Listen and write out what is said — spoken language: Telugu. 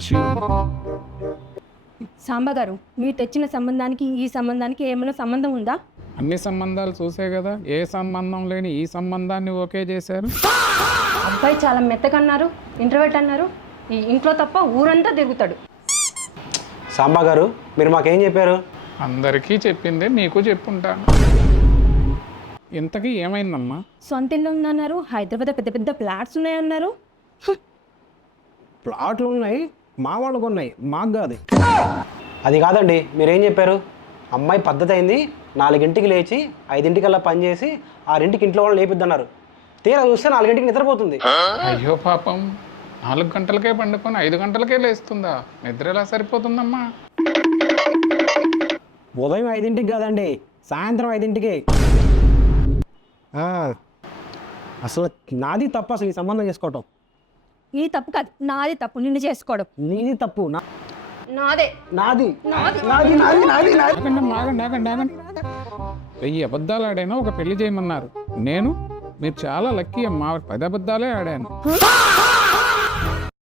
kills you. సాంబా గారు, మీరు తెచ్చిన సంబంధానికి ఈ సంబంధానికి ఏమైనా సంబంధం ఉందా? అన్ని సంబంధాలు చూసే కదా ఏ సంబంధం లేని ఈ సంబంధాన్ని ఓకే చేశారు. అబ్బాయి చాలా మెత్తగన్నారు, ఇంట్రోవర్ట్ అన్నారు. ఈ ఇంట్లో తప్ప ఊరంతా తిరుగుతాడు. సాంబా గారు, మీరు మాకేం చెప్పారు? అందరికీ చెప్పిందే మీకు చెప్పుంటాను. ఇంతకీ ఏమైందమ్మా? సొంత ఇల్లు ఉందన్నారు, హైదరాబాద్ పెద్ద పెద్ద ఫ్లాట్స్ ఉన్నాయన్నారు. ప్లాట్లు ఉన్నాయి, మా వాళ్ళకు ఉన్నాయి, మాకు కాదు. అది కాదండి, మీరేం చెప్పారు? అమ్మాయి పద్ధతి అయింది, 4ంటికి లేచి 5ంటికల్లా పని చేసి 6ంటికి ఇంట్లో వాళ్ళని లేపిద్దన్నారు. తీరా చూస్తే 4ంటికి నిద్రపోతుంది. అయ్యో పాపం, 4 గంటలకే పండుకొని 5 గంటలకే లేస్తుందా? నిద్ర ఎలా సరిపోతుందమ్మా? ఉదయం 5ంటికి కాదండి, సాయంత్రం 5ంటికి. అసలు నాది తప్పు అసలు ఈ సంబంధం చేసుకోవటం. ఈ తప్పు కాదు, నాది తప్పు నిన్ను చేసుకోవడం. నీది తప్పు, నాదే. నాది. ఆగండి. 1000 అబద్ధాలు ఆడాను, ఒక పెళ్లి చేయమన్నారు. మీరు చాలా లక్కీ అమ్మా, 10 అబద్ధాలే ఆడాను.